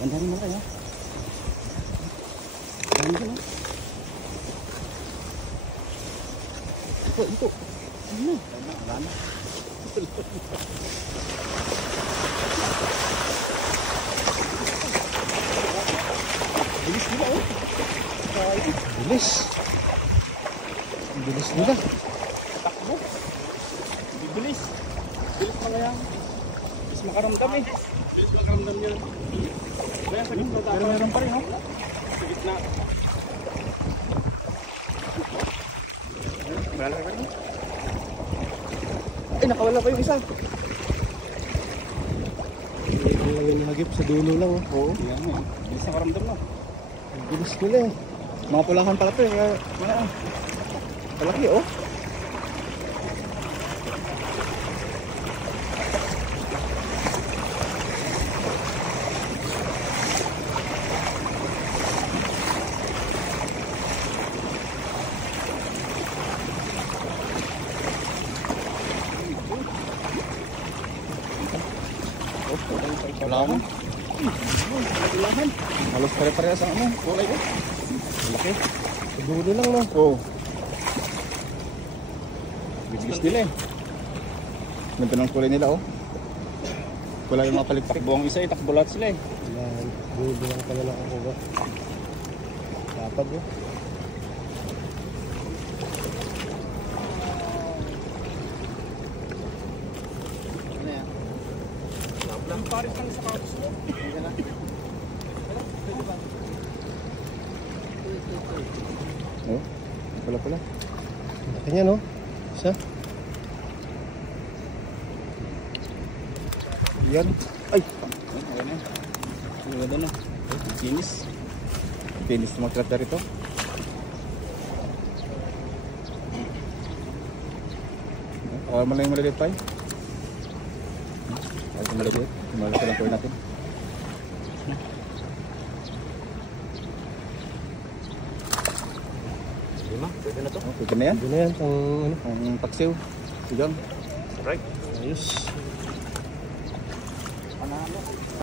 Ang dami mo kayo. Ang dami mo. Ito. Ano? Wala na. Bilis nila oh. Bilis. Bilis nila. Takbo. Bilis. Bilis pala yan. Bilis makaramdam eh. Bilis makaramdam yan. Kaya sa gitna dapat. Pero meron pa rin oh. Sa gitna. Wala ka rin. Ay, nakawala pa yung isa. Hindi lang yung hagip sa dulo lang oh. Oo. Yan eh. Bilis makaramdam na. Ang bilis nila eh. Mga pulahan pala ito eh. Malaki oh. Pulahan. Pulahan. Halos pare-parehas ang ano. Kulay ko. Malaki. Sa dulo lang no. Oo. Bilis nila eh. Ganda ng kulay nila oh. Wala yung mga paligtakbo ang isa eh. Takbo lahat sila eh. Yan. Dulo lang pala nakakuha. Dapat oh. Ano yan? Ang paris lang sa karos mo. Oh. Pala. Laki niya no. Isa. Yan. Ay. Okay na. Ano doon na? Finish. Finish na magkrat rito. Awal mo lang yung maliliit tayo. Awal yung maliliit. Malaki lang po natin. Lima? Pwede na to? Oh, pwede na yan. Pwede na yan. Ang paksiw. Sigang. Right. Ayos. Panalo.